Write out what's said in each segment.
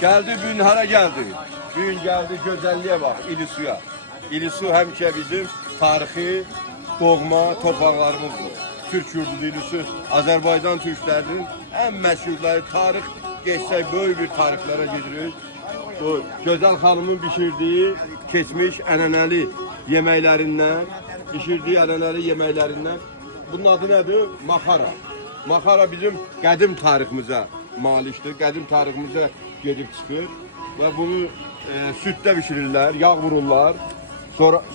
Geldi bugün hara geldi. Bugün geldi güzelliğe bak İlisu'ya. İlisu hemşe bizim tarihi doğma torpaqlarımızdır. Türk yurdu İlisu Azərbaycan Türklərinin en meşhurları tarih geçsek böyle bir tarihlere gidiyoruz. O Gözəl xanımın pişirdiği keçmiş ənənəli yemeklerinden, pişirdiği ənənəli yemeklerinden. Bunun adı nedir? Maxara. Maxara bizim qədim tariximizə malikdir. Qədim tariximizə gedib çıxır. Ve bunu sütdə pişirirlər, yağ vururlar.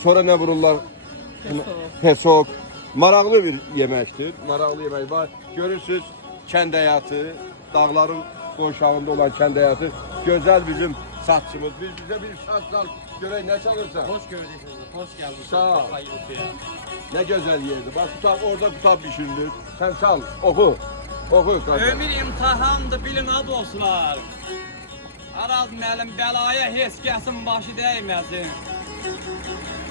Sonra ne vururlar? Pesok. Maraqlı bir yeməkdir. Maraqlı yemək var. Görürsünüz kənd həyatı, dağların qonşağında olan kənd həyatı. Gözəl bizim satçımız. Bize bir şans sal. Görək nə çalırsa. Hoş gördük sizi. Hoş geldiniz. Sağ ol. Hayırlısı. Ne güzel yerdi. Bak kutab, orada kutab pişirilir. Sen çal, oku. Oku kardeşim. Ömür imtihandı bilin dostlar. Araz məlim bəlaya heç kəsin başı dəyməsin.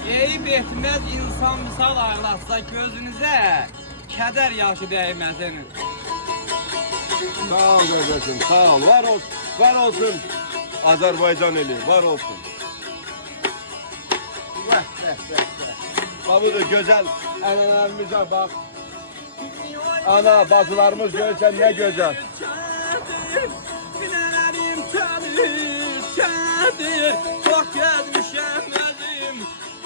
Eyib etməz insan misal aylatsa gözünüzə kədər yaşı dəyməsin. Sağ ol kardeşim, sağ ol. Var olsun. Azerbaycan eli, var olsun. Bak bu da güzel ənənələrimize bak. Ana, bacılarımız görsen ne güzel. Binələrim kədir, çox gəzmişəm özüm.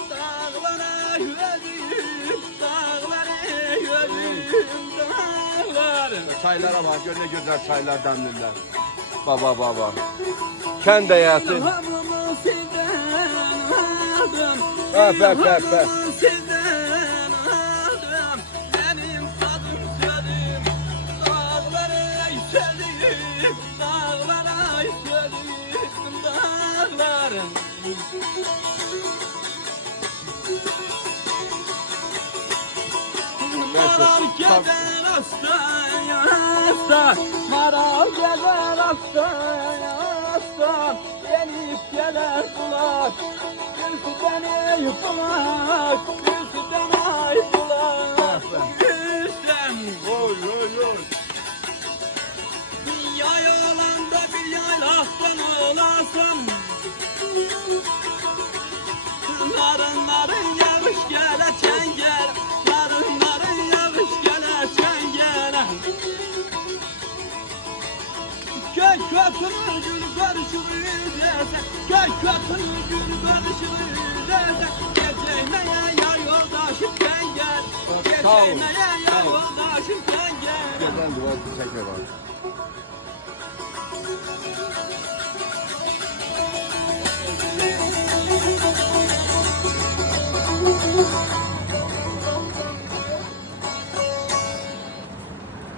Dağlara yürüdüm, dağlara yürüdüm, dağlara. Çaylara bak, gör ne güzel çaylar demlirler. Baba. Kənd həyatı. Hamımı sizdən aldım, Bəh. sizdən aldım. Mənim sadım sözüm, dağlara yüksəlim, dağlara yüksəlim, dağlarım. Maral gəzər asta, maral gəzər asta, yenib gələr bulaq, üstdən ey bulaq, üstdən ay bulaq, üstdən. Oy. Yay olanda bir yaylaqdan olasın, narın yağış gələ çəngəl, narın yağış gələ çəngəl. Köy kötünü gül barışır dersen, köy kötünü gül barışır dersen, geçeymeye yar yoldaşım sen gel, geçeymeye yar yoldaşım sen gel. Güzel duvar teşekkür